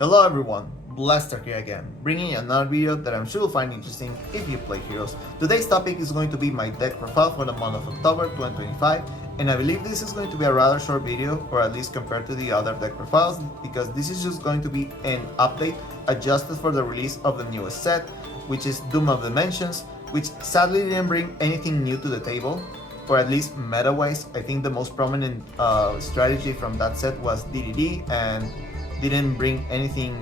Hello everyone, Blaster here again, bringing you another video that I'm sure you'll find interesting if you play Heroes. Today's topic is going to be my deck profile for the month of October 2025, and I believe this is going to be a rather short video, or at least compared to the other deck profiles, because this is just going to be an update adjusted for the release of the newest set, which is Doom of Dimensions, which sadly didn't bring anything new to the table, or at least meta-wise. I think the most prominent strategy from that set was DDD, and didn't bring anything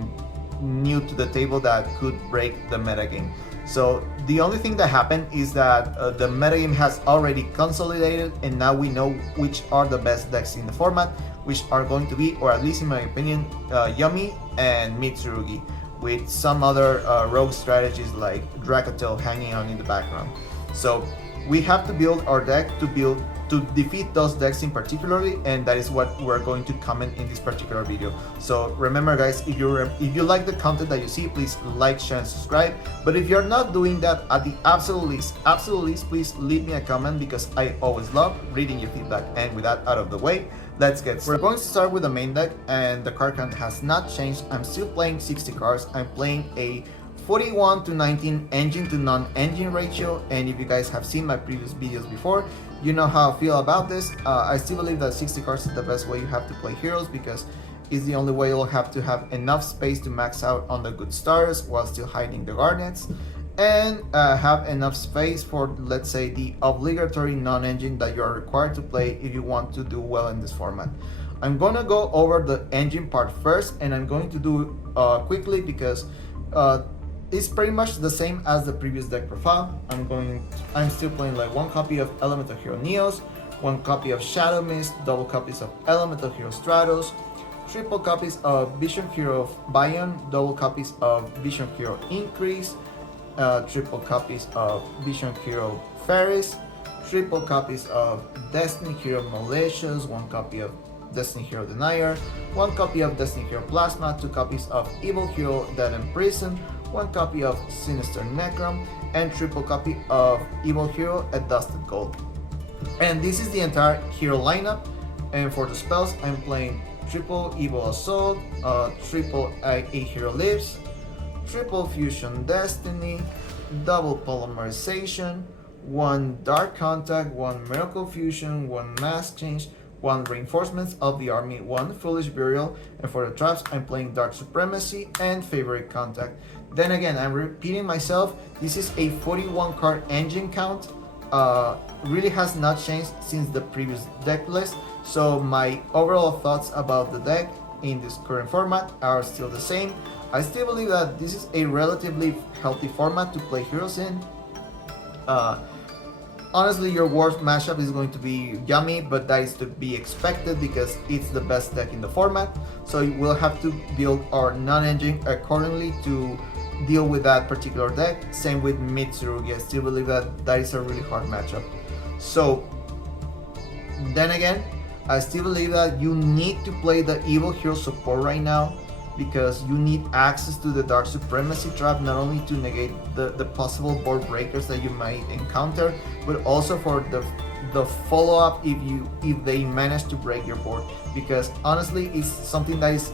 new to the table that could break the metagame. So the only thing that happened is that the metagame has already consolidated, and now we know which are the best decks in the format, which are going to be, or at least in my opinion, Yumi and Mitsurugi, with some other rogue strategies like Dracotel hanging on in the background. So we have to build our deck to defeat those decks in particularly, and that is what we're going to comment in this particular video. So remember guys, if you like the content that you see, please like, share and subscribe. But if you're not doing that, at the absolute least, please leave me a comment, because I always love reading your feedback. And with that out of the way, let's get started. We're going to start with the main deck, and the card count has not changed. I'm still playing 60 cards. I'm playing a 41 to 19 engine to non-engine ratio, and if you guys have seen my previous videos before, you know how I feel about this. I still believe that 60 cards is the best way you have to play Heroes, because it's the only way you'll have to have enough space to max out on the good starters while still hiding the garnets, and have enough space for, let's say, the obligatory non-engine that you are required to play if you want to do well in this format. I'm gonna go over the engine part first, and I'm going to do quickly, because it's pretty much the same as the previous deck profile. I'm still playing like one copy of Elemental Hero Neos, one copy of Shadow Mist, double copies of Elemental Hero Stratos, triple copies of Vision Hero Bion, double copies of Vision Hero Increase, triple copies of Vision Hero Ferris, triple copies of Destiny Hero Malicious, one copy of Destiny Hero Denier, one copy of Destiny Hero Plasma, two copies of Evil Hero Dead and Prison, one copy of Sinister Necrom, and triple copy of Evil Hero at Dusted Gold. And this is the entire hero lineup. And for the spells, I'm playing triple Evil Assault, triple A Hero Lives, triple Fusion Destiny, double Polymerization, one Dark Contact, one Miracle Fusion, one Mask Change, one Reinforcements of the Army, one Foolish Burial, and for the traps, I'm playing Dark Supremacy and Favorite Contact. Then again, I'm repeating myself, this is a 41 card engine count. Really has not changed since the previous deck list, so my overall thoughts about the deck in this current format are still the same. I still believe that this is a relatively healthy format to play Heroes in. Honestly, your worst matchup is going to be Yumi, but that is to be expected because it's the best deck in the format. So we'll have to build our non-engine accordingly to deal with that particular deck. Same with Mitsurugi. I still believe that that is a really hard matchup. So then again, I still believe that you need to play the Evil Hero support right now, because you need access to the Dark Supremacy trap, not only to negate the possible board breakers that you might encounter, but also for the follow-up if they manage to break your board, because honestly it's something that is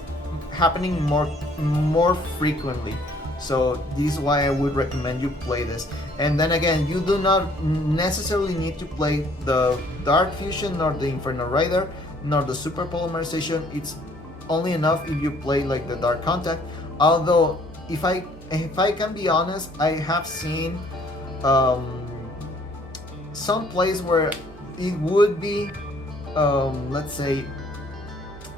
happening more frequently. So this is why I would recommend you play this. And then again, you do not necessarily need to play the Dark Fusion, nor the Inferno Rider, nor the Super Polymerization. It's only enough if you play like the Dark Contact. Although if I can be honest, I have seen some plays where it would be let's say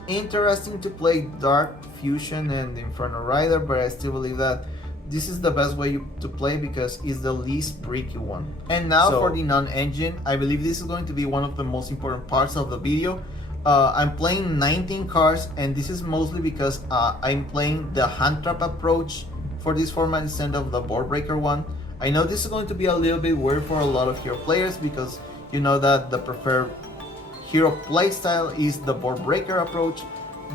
interesting to play Dark Fusion and the Inferno Rider, but I still believe that this is the best way to play because it's the least breaky one. And now for the non-engine, I believe this is going to be one of the most important parts of the video. I'm playing 19 cards, and this is mostly because I'm playing the hand trap approach for this format instead of the board breaker one. I know this is going to be a little bit weird for a lot of hero players, because you know that the preferred hero playstyle is the board breaker approach,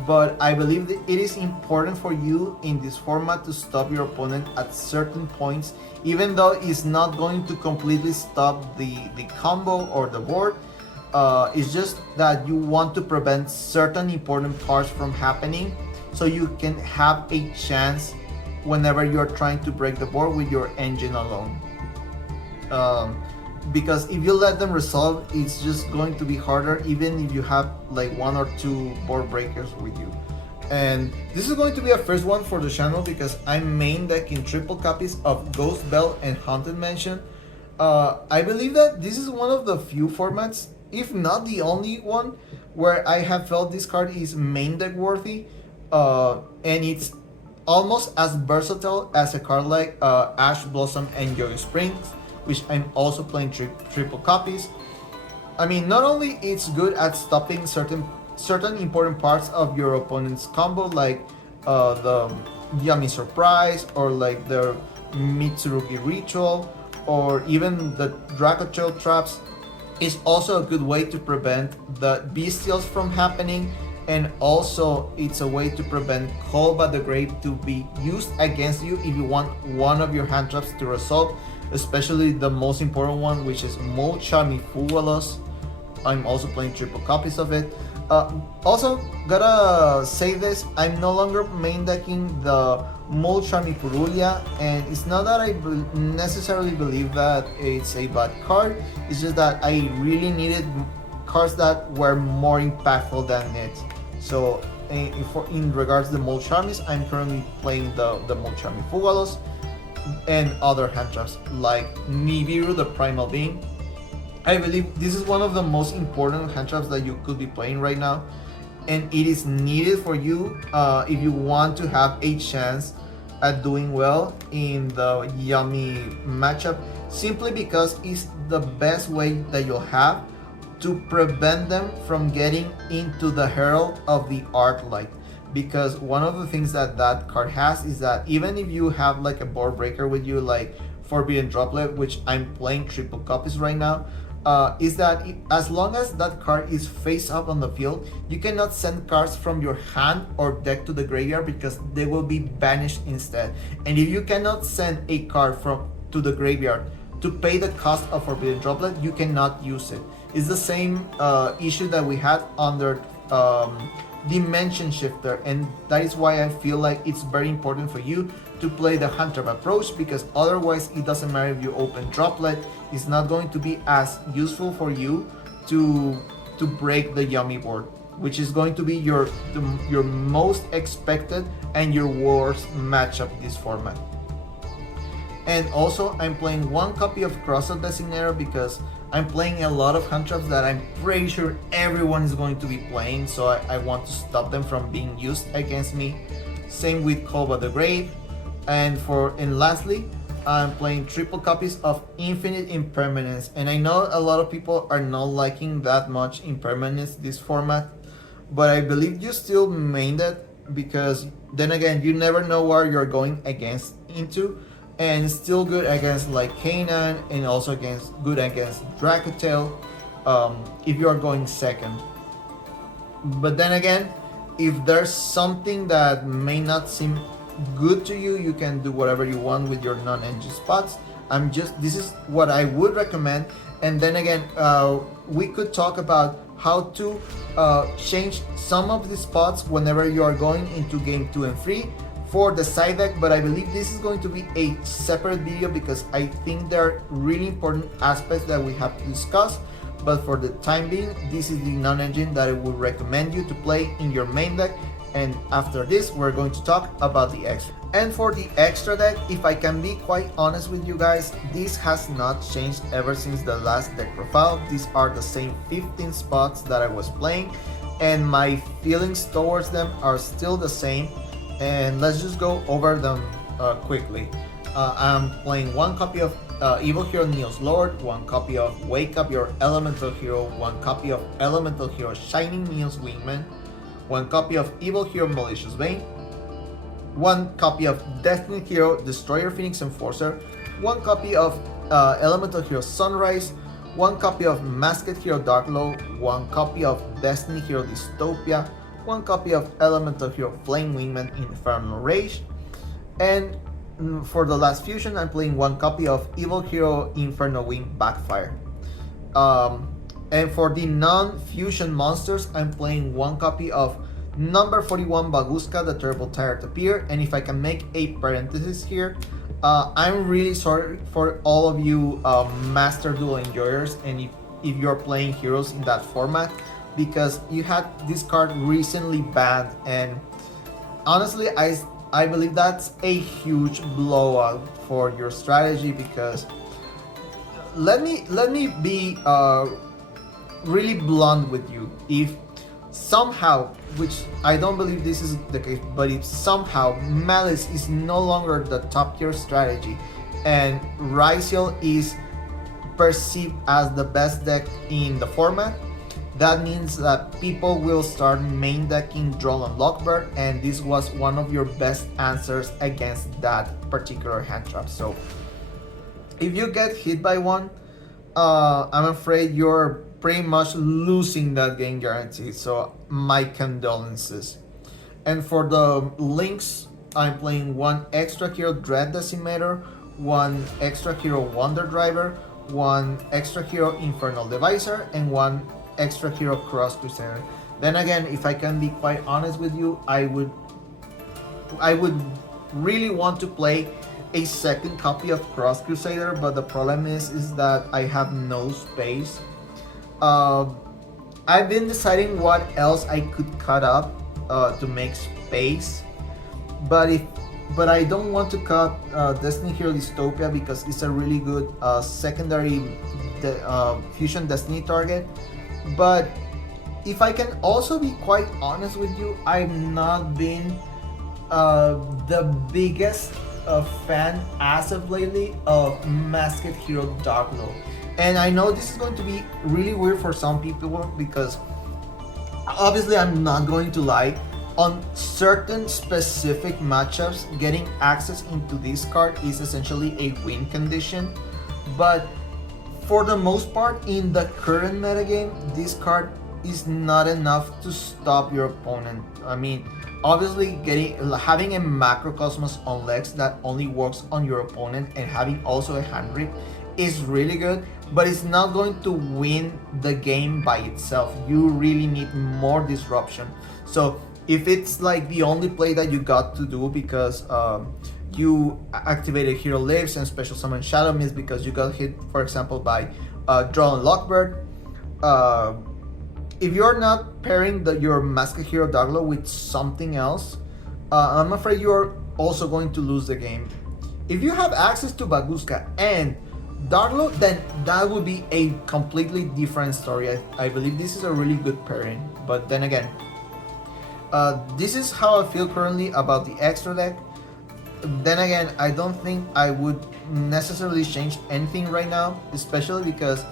but I believe that it is important for you in this format to stop your opponent at certain points, even though it's not going to completely stop the combo or the board. It's just that you want to prevent certain important parts from happening, so you can have a chance whenever you're trying to break the board with your engine alone. Because if you let them resolve, it's just going to be harder, even if you have like 1 or 2 board breakers with you. And this is going to be a first one for the channel because I'm main decking triple copies of Ghost Bell and Haunted Mansion. I believe that this is one of the few formats, if not the only one, where I have felt this card is main deck worthy, and it's almost as versatile as a card like Ash Blossom and Joy Springs, which I'm also playing triple copies. I mean, not only it's good at stopping certain important parts of your opponent's combo, like the Yummy Surprise, or like the Mitsurugi Ritual, or even the Dracotail traps, is also a good way to prevent the bestials from happening, and also it's a way to prevent Call by the Grave to be used against you if you want one of your hand traps to resolve, especially the most important one, which is Molchami Fugalos. I'm also playing triple copies of it. Also, gotta say this, I'm no longer main decking the Molchami Purulia, and it's not that I necessarily believe that it's a bad card, it's just that I really needed cards that were more impactful than it. So in regards to the Molchamis, I'm currently playing the Molchami Fugalos and other hand traps like Nibiru the Primal Being. I believe this is one of the most important hand traps that you could be playing right now, and it is needed for you if you want to have a chance at doing well in the Yummy matchup, simply because it's the best way that you'll have to prevent them from getting into the Herald of the Arclight. Because one of the things that that card has is that even if you have like a board breaker with you, like Forbidden Droplet, which I'm playing triple copies right now, is that as long as that card is face up on the field, you cannot send cards from your hand or deck to the graveyard because they will be banished instead. And if you cannot send a card to the graveyard to pay the cost of Forbidden Droplet, you cannot use it. It's the same issue that we had under Dimension Shifter, and that is why I feel like it's very important for you to play the hand trap approach, because otherwise it doesn't matter if you open Droplet, it's not going to be as useful for you to break the Yummy board, which is going to be your most expected and your worst matchup this format. And also I'm playing 1 copy of Cross-Out Designator because I'm playing a lot of hand traps that I'm pretty sure everyone is going to be playing, so I want to stop them from being used against me. Same with Call by the Grave. And lastly, I'm playing triple copies of Infinite Impermanence. And I know a lot of people are not liking that much Impermanence this format, but I believe you still main that, because then again, you never know where you're going into. And still good against like Kanan, and also good against Dracotail if you are going second. But then again, if there's something that may not seem good to you, you can do whatever you want with your non-engine spots. This is what I would recommend. And then again, we could talk about how to change some of the spots whenever you are going into game 2 and 3 for the side deck, but I believe this is going to be a separate video because I think there are really important aspects that we have to discuss. But for the time being, this is the non-engine that I would recommend you to play in your main deck, and after this we're going to talk about the extra. And for the extra deck, if I can be quite honest with you guys, this has not changed ever since the last deck profile. These are the same 15 spots that I was playing, and my feelings towards them are still the same. And let's just go over them quickly. I'm playing 1 copy of Evil Hero Neos Lord, 1 copy of Wake Up Your Elemental Hero, 1 copy of Elemental Hero Shining Neos Wingman, 1 copy of Evil Hero Malicious Bane, 1 copy of Destiny Hero Destroyer Phoenix Enforcer, 1 copy of Elemental Hero Sunrise, 1 copy of Masked Hero Darklow, 1 copy of Destiny Hero Dystopia, 1 copy of Elemental Hero Flame Wingman Infernal Rage, and for the last fusion, I'm playing 1 copy of Evil Hero Inferno Wing Backfire. And for the non-fusion monsters, I'm playing 1 copy of Number 41, Baguska, the Terrible Tyrant appear. And if I can make a parenthesis here, I'm really sorry for all of you Master Duel enjoyers, and if you're playing Heroes in that format, because you had this card recently banned, and honestly, I believe that's a huge blowout for your strategy, because let me be really blunt with you. If somehow, which I don't believe this is the case, but if somehow Malice is no longer the top tier strategy and Rysiel is perceived as the best deck in the format, that means that people will start main decking Droll and Lockbird, and this was one of your best answers against that particular hand trap. So if you get hit by one, I'm afraid you're pretty much losing that game guarantee. So my condolences. And for the links, I'm playing one extra hero Dread Decimator, one extra hero Wonder Driver, one extra hero Infernal Deviser, and one extra hero Cross Crusader. Then again, if I can be quite honest with you, I would really want to play a second copy of Cross Crusader, but the problem is that I have no space. I've been deciding what else I could cut up to make space, but I don't want to cut Destiny Hero Dystopia, because it's a really good secondary Fusion Destiny target. But if I can also be quite honest with you, I've not been the biggest fan as of lately of Masked Hero Doglo. And I know this is going to be really weird for some people, because obviously I'm not going to lie, on certain specific matchups, getting access into this card is essentially a win condition. But for the most part, in the current metagame, this card is not enough to stop your opponent. I mean, obviously having a Macrocosmos on Lex that only works on your opponent, and having also a hand rip is really good, but it's not going to win the game by itself. You really need more disruption. So if it's like the only play that you got to do because you activated Hero Lives and Special Summon Shadow Mist because you got hit, for example, by Droll and Lockbird, if you're not pairing your Masked Hero Doglo with something else, I'm afraid you're also going to lose the game. If you have access to Baguska and Doglo, then that would be a completely different story. I believe this is a really good pairing. But then again, this is how I feel currently about the extra deck. Then again, I don't think I would necessarily change anything right now, especially because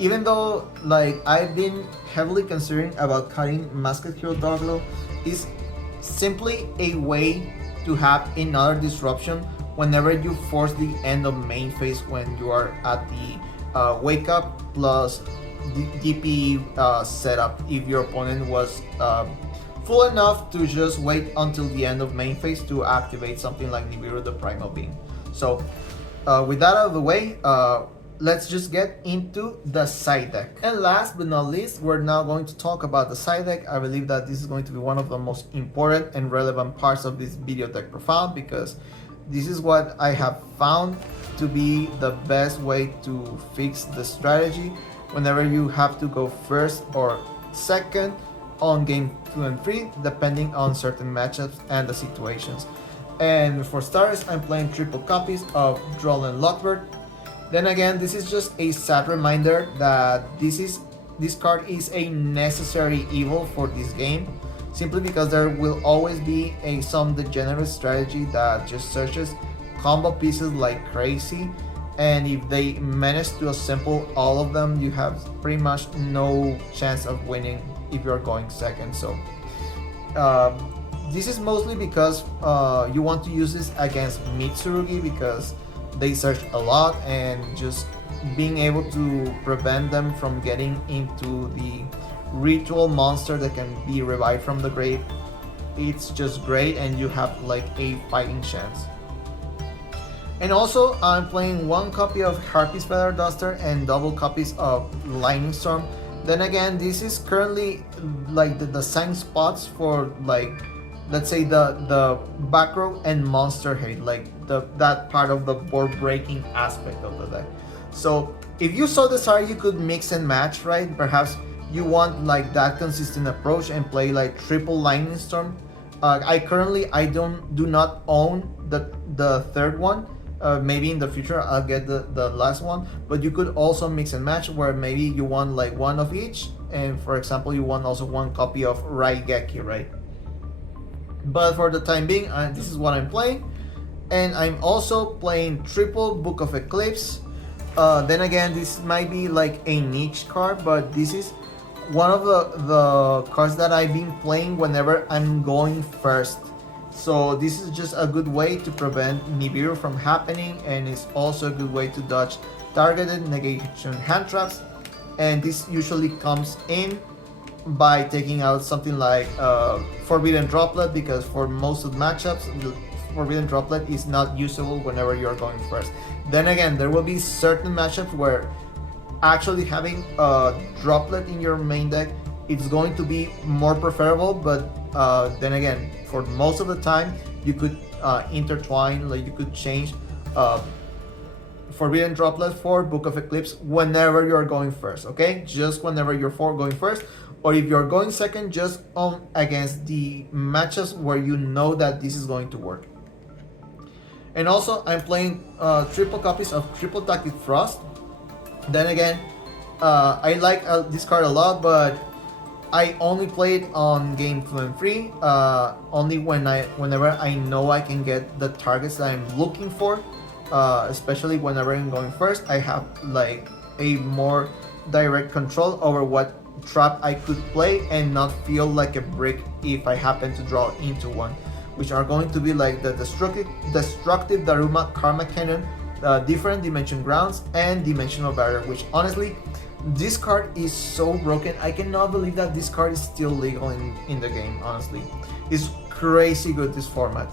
even though like I've been heavily considering about cutting Masked Hero Doglo, is simply a way to have another disruption whenever you force the end of main phase, when you are at the wake up plus DP setup, if your opponent was full enough to just wait until the end of main phase to activate something like Nibiru the Primal Being. So with that out of the way, let's just get into the side deck. And last but not least, we're now going to talk about the side deck. I believe that this is going to be one of the most important and relevant parts of this video deck profile, because this is what I have found to be the best way to fix the strategy whenever you have to go first or second on game 2 and 3, depending on certain matchups and the situations. And for starters, I'm playing triple copies of Droll and Lockbird. Then again, this is just a sad reminder that this card is a necessary evil for this game, simply because there will always be some degenerate strategy that just searches combo pieces like crazy, and if they manage to assemble all of them, you have pretty much no chance of winning if you're going second. So this is mostly because you want to use this against Mitsurugi, because they search a lot, and just being able to prevent them from getting into the ritual monster that can be revived from the grave, it's just great, and you have like a fighting chance. And also, I'm playing one copy of Harpy's Feather Duster and double copies of Lightning Storm. Then again, this is currently like the design spots for like, let's say the back row and monster hate, like that part of the board breaking aspect of the deck. So if you so desire, you could mix and match, right? Perhaps you want like that consistent approach and play like triple lightning storm. I do not own the third one. Maybe in the future I'll get the last one, but you could also mix and match where maybe you want like one of each, and for example you want also one copy of Raigeki, right? But for the time being, this is what I'm playing, and I'm also playing triple Book of Eclipse. Then again, this might be like a niche card, but this is one of the cards that I've been playing whenever I'm going first. So this is just a good way to prevent Nibiru from happening, and it's also a good way to dodge targeted negation hand traps. And this usually comes in by taking out something like Forbidden Droplet, because for most of the matchups, Forbidden Droplet is not usable whenever you're going first. Then again, there will be certain matchups where actually having a Droplet in your main deck, it's going to be more preferable, but then again, for most of the time, you could intertwine, like you could change Forbidden Droplet for Book of Eclipse whenever you're going first, okay? Just whenever you're going first, or if you're going second, just on against the matches where you know that this is going to work. And also, I'm playing triple copies of Triple Tactic Frost. Then again, I like this card a lot, but I only play it on game 2 and 3, only whenever I know I can get the targets that I'm looking for, especially whenever I'm going first. I have like a more direct control over what trap I could play and not feel like a brick if I happen to draw into one, which are going to be like the destructive Daruma Karma Cannon, different dimension grounds, and dimensional barrier, which honestly, this card is so broken. I cannot believe that this card is still legal in the game, honestly. It's crazy good, this format.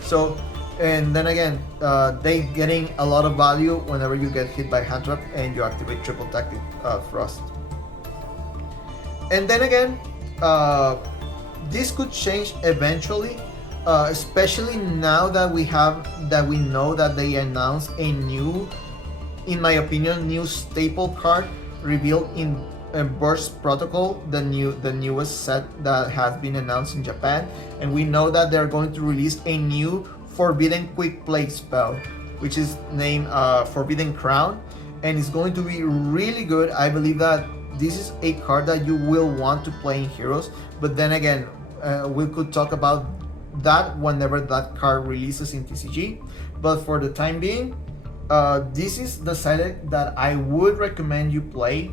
So, and then again, they getting a lot of value whenever you get hit by hand trap and you activate Triple Tactic Frost. And then again, this could change eventually, especially now that we know that they announced a new, in my opinion, new staple card revealed in Burst Protocol, the newest set that has been announced in Japan, and we know that they're going to release a new Forbidden Quick Play spell, which is named Forbidden Crown, and it's going to be really good. I believe that this is a card that you will want to play in Heroes, but then again, we could talk about that whenever that card releases in TCG. But for the time being, this is the side deck that I would recommend you play.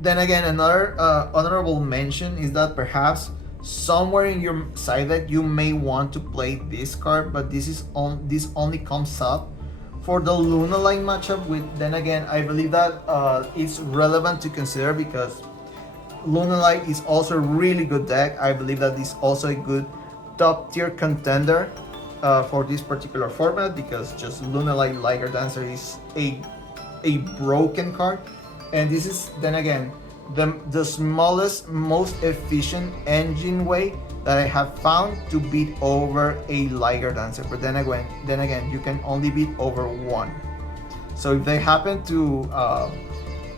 Then again, another honorable mention is that perhaps somewhere in your side deck you may want to play this card, but this only comes up for the Lunalight matchup with. Then again, I believe that it's relevant to consider because Lunalight is also a really good deck. I believe that this is also a good top tier contender for this particular format, because just Lunalight Liger Dancer is a broken card, and this is then again the smallest, most efficient engine way that I have found to beat over a Liger Dancer. But then again, you can only beat over one. So if they happen to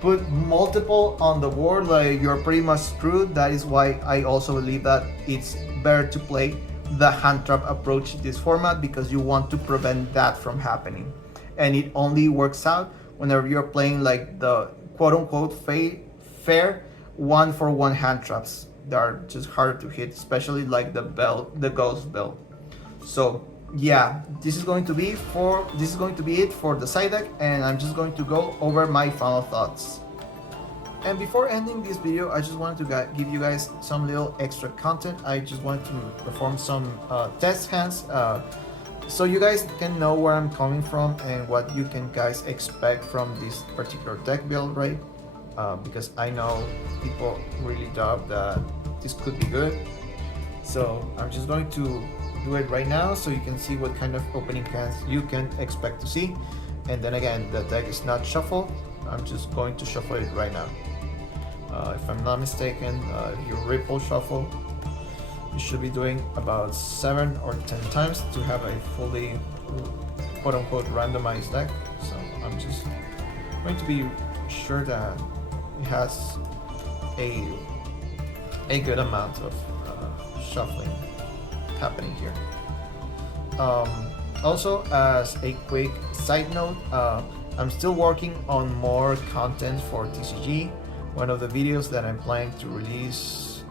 put multiple on the board, like, you're pretty much screwed. That is why I also believe that it's better to play the hand trap approach in this format, because you want to prevent that from happening. And it only works out whenever you're playing like the quote-unquote fair 1-for-1 hand traps that are just harder to hit, especially like the Ghost Bell. So yeah, this is going to be it for the side deck, and I'm just going to go over my final thoughts. And before ending this video, I just wanted to give you guys some little extra content. I just wanted to perform some test hands, so you guys can know where I'm coming from and what you can guys expect from this particular deck build, right? Because I know people really doubt that this could be good. So I'm just going to do it right now so you can see what kind of opening hands you can expect to see. And then again, the deck is not shuffled, I'm just going to shuffle it right now. If I'm not mistaken, if you ripple shuffle, you should be doing about 7 or 10 times to have a fully quote-unquote randomized deck. So I'm just going to be sure that it has a good amount of shuffling happening here. Also, as a quick side note, I'm still working on more content for TCG. One of the videos that I'm planning to release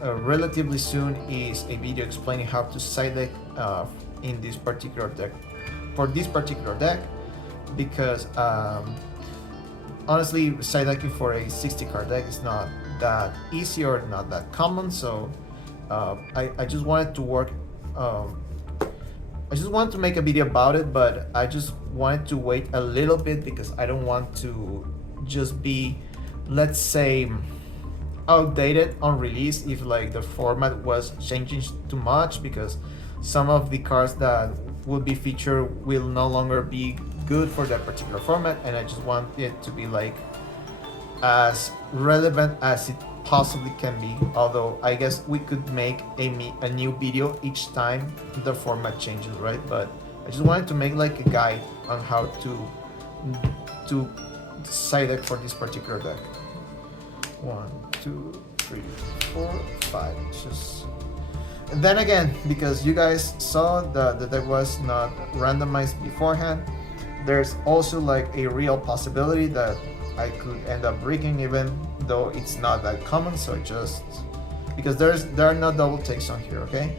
relatively soon is a video explaining how to side deck in this particular deck, for this particular deck, because honestly, side decking for a 60 card deck is not that easy or not that common. So I just wanted to work. I just wanted to make a video about it, but I just wanted to wait a little bit because I don't want to just be, let's say, outdated on release if like the format was changing too much, because some of the cards that will be featured will no longer be good for that particular format, and I just want it to be like as relevant as it possibly can be. Although I guess we could make a new video each time the format changes, right? But I just wanted to make like a guide on how to side deck for this particular deck. 1, 2, 3, 4, 5. Just, and then again, because you guys saw that the deck was not randomized beforehand, there's also like a real possibility that I could end up rigging, even though it's not that common. So just because there are no double takes on here, okay?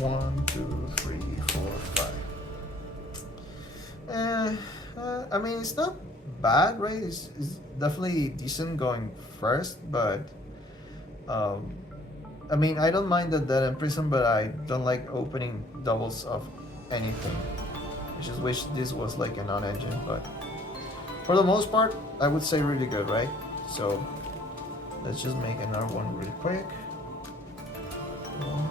1, 2, 3, 4, 5. I mean, it's not bad, right? It's definitely decent going first, but I mean, I don't mind the Dead and Prison, but I don't like opening doubles of anything. I just wish this was like a non-engine, but for the most part, I would say really good, right? So let's just make another one really quick. 1,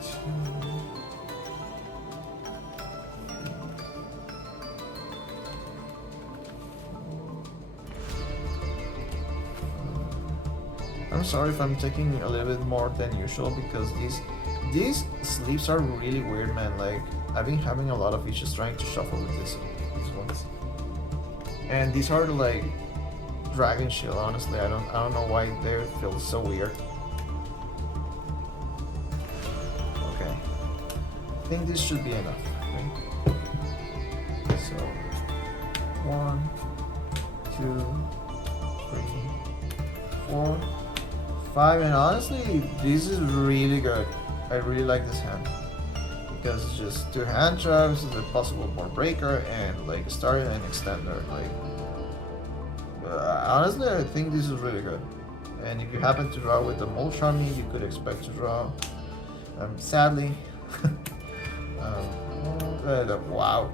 2, 3, 4, 5. I'm sorry if I'm taking a little bit more than usual because these sleeves are really weird, man. Like I've been having a lot of issues trying to shuffle with these ones. And these are like Dragon Shield, honestly. I don't know why they feel so weird. Okay. I think this should be enough, right? So 1, 2, 3, 4, 5, and honestly this is really good. I really like this hand because it's just 2 hand traps, the possible board breaker, and like starter and extender. Like honestly, I think this is really good. And if you happen to draw with the Mulch Army, you could expect to draw. Sadly, wow.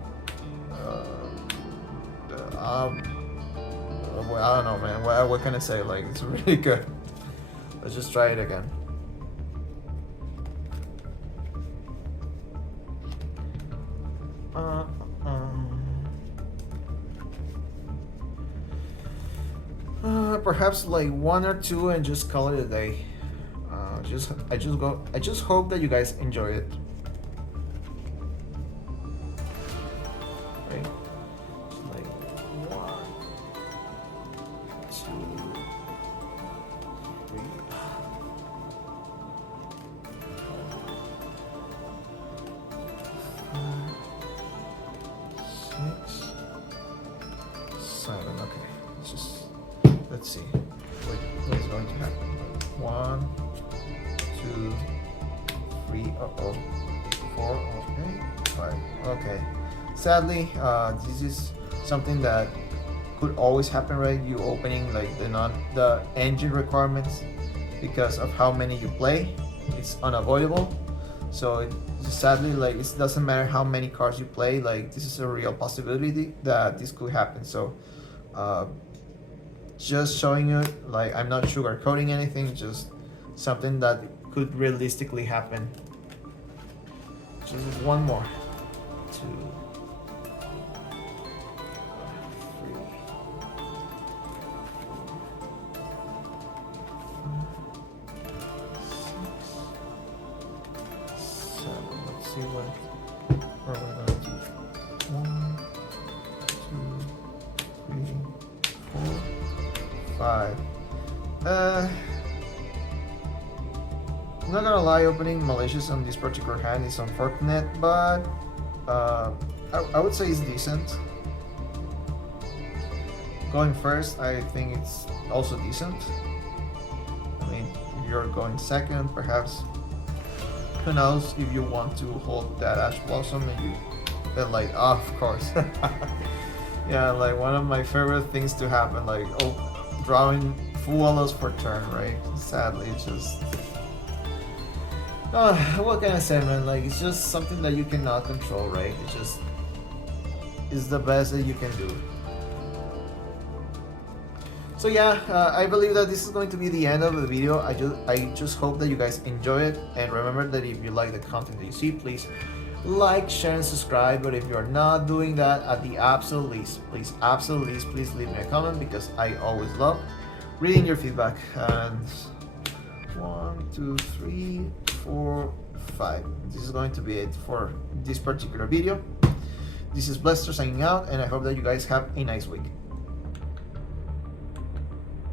Well, I don't know, man. What can I say? Like, it's really good. Let's just try it again. Perhaps like 1 or 2 and just call it a day. I just hope that you guys enjoy it. Right? Just like 1, 2, 3. 5, 6, 7. Okay, let's see what is going to happen. 1, 2, 3. 4. Okay, 5. Okay. Sadly, this is something that could always happen, right? You opening like the engine requirements because of how many you play. It's unavoidable. So sadly, like, it doesn't matter how many cards you play. Like, this is a real possibility that this could happen. So just showing you, like, I'm not sugarcoating anything, just something that could realistically happen. Just 1 more. 2. see what we're gonna do. 1, 2, 3, 4, 5. I'm not gonna lie, opening malicious on this particular hand is unfortunate, but I would say it's decent. Going first, I think it's also decent. I mean, if you're going second, perhaps, who knows, if you want to hold that Ash Blossom and you, then like, oh, of course. Yeah, like one of my favorite things to happen, like, oh, drawing full allos for turn, right? Sadly, it's just, what can I say, man? Like, it's just something that you cannot control, right? It's just, it's the best that you can do. So yeah, I believe that this is going to be the end of the video. I just hope that you guys enjoy it, and remember that if you like the content that you see, please like, share, and subscribe. But if you're not doing that, at the absolute least, please leave me a comment, because I always love reading your feedback. And 1, 2, 3, 4, 5. This is going to be it for this particular video. This is Blester signing out, and I hope that you guys have a nice week.